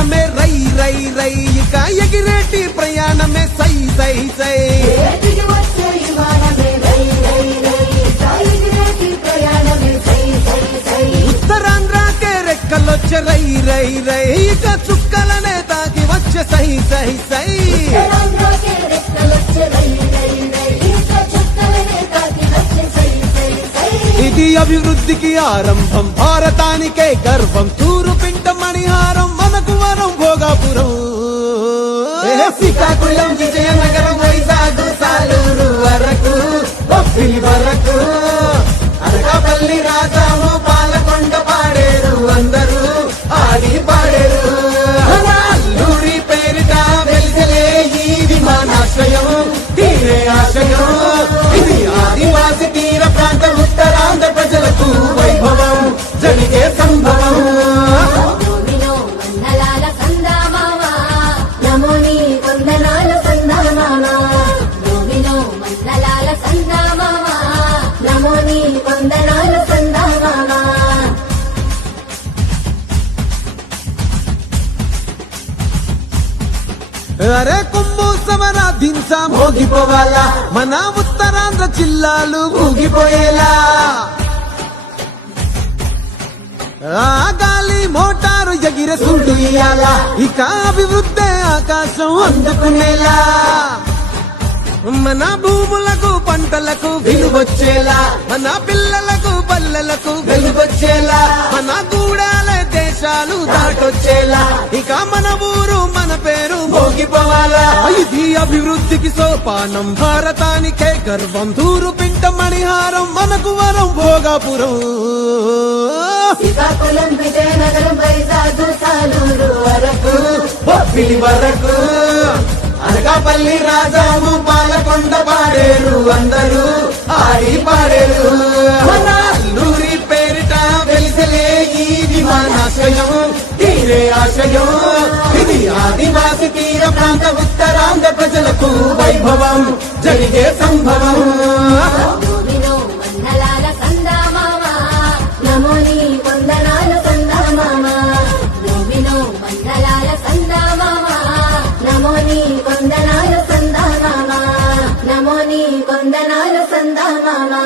ప్రాణమే రై రై రై ఇక ఎగిరేటి ప్రయాణమే సై సై సై ఉత్తరాంధ్రకే రెక్కలొచ్చే రై రై రై ఇక చుక్కలనే తాకి వచ్చే సై సై సై ఇది అభివృద్ధికి ఆరంభం భారతానికే గర్వం తూరు పింట మణిహారం మనకు వరం భోగాపురం శ్రీకాకుళం విజయనగరం వైజాగ్ సాలూరు వరకు బొబ్బిలి వరకు అనకాపల్లి రాజాము పాలకొండ పాడేరు అందరూ ఆడి పాడేరు అల్లూరి పేరిట వెలిసలే ఈ విమానాశ్రయం తీరే ఆశయం ఇది ఆదివాసి తీర ప్రాంత ఉత్తరాంధ్ర ప్రజలకు వైభవం జరిగే సంభవం అరే కుంభు సమరాధించ మోగిపోవాలా మన ఉత్తరాంధ్ర జిల్లాలు ఊగిపోయేలా ఆ గాలి మోటారు ఎగిరే సుంటు ఇయ్యాలా ఇక అభివృద్ధి ఆకాశం అందుకునేలా మన భూములకు పంటలకు విలువచ్చేలా మన పిల్లలకు పల్లెలకు వెలుగొచ్చేలా మన గూడాల దేశాలు దాటొచ్చేలా ఇక మన ఊరు మన పేరు మోగిపోవాలా ఇది అభివృద్ధికి సోపానం భారతానికే గర్వం తూరు పింట మణిహారం మనకు వరం భోగాపురం శ్రీకాకుళం విజయనగరం వైజాగ్ సాలూరు వరకు బొబ్బిలి వరకు అనకాపల్లి రాజాము పాలకొండ పాడేరు అందరూ ఆడి పాడేరు అల్లూరి పేరిట వెలిసలే ఈ విమానాశ్రయం తీరే ఆశయం ఇది ఆదివాసి తీర ప్రాంత ఉత్తరాంధ్ర ప్రజలకు వైభవం జరిగే సంభవం కొందనాలు సందా మామా